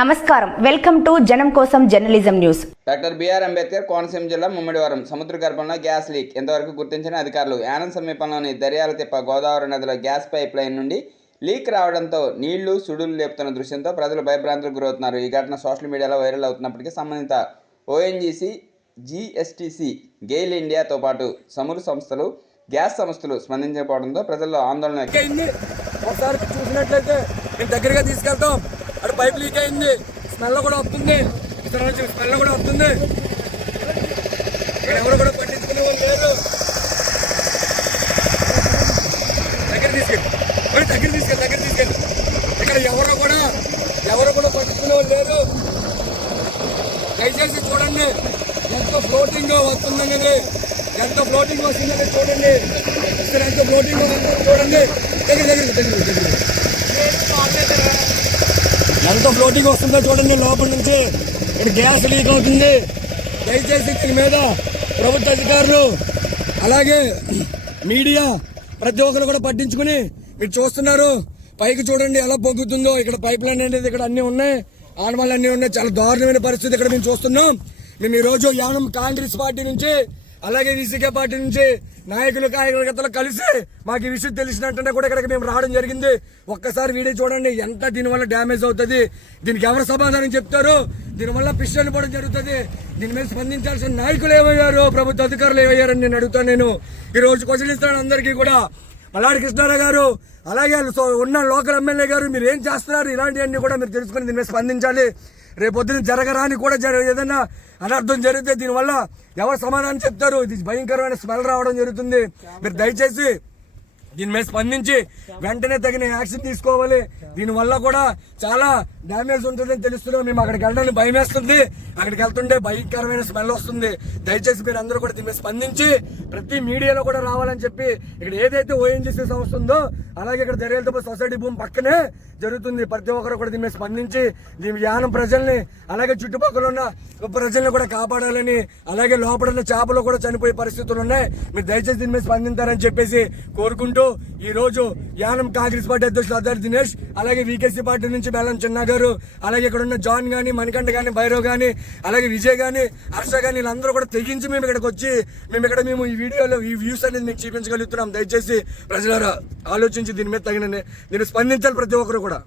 నమస్కారం. Welcome to జనం కోసం journalism news. Doctor B R Ambedkar Konaseema జిల్లా ముమ్మిడివరం సముద్ర గర్భంలో గ్యాస్ లీక్. ఎంతవరకు గుర్తించిన అధికారులు యానం సమీపంలోని దర్యాల తిప్ప గోదావరి నదిలో గ్యాస్ పైప్ లైన్ నుండి లీక్ రావడంతో నీళ్ళు సుడులు లేపుతున్న దృశ్యంతో ప్రజలు భయభ్రాంతులకు గురవుతున్నారు. ఈ ఘటన సోషల్ మీడియాలో వైరల్ అవుతున్నప్పటికీ సంబంధిత ఓఎన్జీసీ జీఎస్టీసీ గెయిల్ ఇండియాతో పాటు చమురు సంస్థలు గ్యాస్ సంస్థలు స్పందించకపోవడంతో ప్రజల్లో ఆందోళన ఒకసారి చూసినట్లయితే మేము దగ్గరగా తీసుకెళ్తాం. అక్కడ పైప్ లీక్ అయింది. స్మెల్ కూడా వస్తుంది. ఇక్కడ నుంచి స్మెల్ కూడా వస్తుంది. ఇక్కడ ఎవరు కూడా పట్టించుకునే వాళ్ళు లేరు. దగ్గర తీసుకెళ్ళి. దగ్గర తీసుకెళ్ళి దగ్గర తీసుకెళ్ళి. ఇక్కడ ఎవరు కూడా ఎవరు కూడా పట్టించుకునే వాళ్ళు లేరు. దయచేసి చూడండి. ఎంత ఫ్లోటింగ్ వస్తుందనేది. ఎంత ఫ్లోటింగ్ వస్తుందనేది చూడండి. ఇక్కడ ఎంత ఫ్లోటింగ్ వస్తుందో చూడండి. దగ్గర దగ్గర దగ్గర దగ్గర. ఎంత ఫ్లోటింగ్ వస్తుందో చూడండి లోపల నుంచి. ఇక్కడ గ్యాస్ లీక్ అవుతుంది. దయచేసి దీని మీద ప్రభుత్వ అధికారులు అలాగే మీడియా ప్రతి ఒక్కరు కూడా పట్టించుకుని మీరు చూస్తున్నారు. పైకి చూడండి ఎలా పొంగుతుందో. ఇక్కడ పైప్ లైన్ అనేది ఇక్కడ అన్ని ఉన్నాయి. ఆనవాళ్ళు అన్ని ఉన్నాయి. చాలా దారుణమైన పరిస్థితి ఇక్కడ మేము చూస్తున్నాం. మేము ఈరోజు రోజు యానం కాంగ్రెస్ పార్టీ నుంచి అలాగే వీసీకే పార్టీ నుంచి నాయకులు కార్యకర్తలు కలిసి మాకు ఈ విషయం తెలిసినట్టునే కూడా ఇక్కడికి మేము రావడం జరిగింది. ఒక్కసారి వీడియో చూడండి ఎంత దీనివల్ల డ్యామేజ్ అవుతుంది. దీనికి ఎవరు సమాధానం చెప్తారు? దీనివల్ల పిస్టల్ పడడం జరుగుతుంది. దీని మీద స్పందించాల్సిన నాయకులు ఏమయ్యారు? ప్రభుత్వ అధికారులు ఏమయ్యారని నేను అడుగుతాను నేను. ఈ రోజు క్వశ్చన్ ఇస్తాను అందరికీ కూడా మల్లాడి కృష్ణారావు గారు అలాగే సో ఉన్న లోకల్ ఎమ్మెల్యే గారు మీరు ఏం చేస్తున్నారు? ఇలాంటివన్నీ కూడా మీరు తెలుసుకుని దీని మీద స్పందించాలి. రేపొద్దున జరగరాని కూడా జర ఏదైనా అనర్థం జరిగితే దీనివల్ల ఎవరు సమాధానం చెప్తారు? ఇది భయంకరమైన స్మెల్ రావడం జరుగుతుంది. మీరు దయచేసి దీని మీద స్పందించి వెంటనే తగిన యాక్షన్ తీసుకోవాలి. దీనివల్ల కూడా చాలా డ్యామేజ్ ఉంటుందని తెలుస్తున్నాం. మేము అక్కడికి వెళ్ళడానికి భయం వేస్తుంది అక్కడికి వెళ్తుంటే భయంకరమైన స్మెల్ వస్తుంది. దయచేసి మీరు అందరూ కూడా దీని స్పందించి ప్రతి మీడియాలో కూడా రావాలని చెప్పి ఇక్కడ ఏదైతే ఓఎన్జీసీ సంస్థ ఉందో అలాగే ఇక్కడ దర్యాలతో సొసైటీ భూమి పక్కనే జరుగుతుంది. ప్రతి ఒక్కరు కూడా దీని స్పందించి దీని యానం ప్రజల్ని అలాగే చుట్టుపక్కల ఉన్న ప్రజల్ని కూడా కాపాడాలని అలాగే లోపల ఉన్న చేపలు కూడా చనిపోయే పరిస్థితులు ఉన్నాయి. మీరు దయచేసి దీని మీద స్పందించారని చెప్పేసి కోరుకుంటూ ఈ రోజు యానం కాంగ్రెస్ పార్టీ అధ్యక్షులు అద్దరు దినేష్ అలాగే వికేసీ పార్టీ నుంచి బెల్లం చిన్న గారు అలాగే ఇక్కడ ఉన్న జాన్ కానీ మణికంఠ కానీ భైరవ్ కానీ అలాగే విజయ్ కానీ హర్ష గానీ వీళ్ళందరూ కూడా తెగించి మేము ఇక్కడికి వచ్చి మేము ఇక్కడ మేము ఈ వీడియోలో ఈ వ్యూస్ అనేది మీకు చూపించగలుగుతున్నాం. దయచేసి ప్రజలారా ఆలోచించి దీని మీద తగిన దీన్ని స్పందించాలి ప్రతి ఒక్కరు కూడా.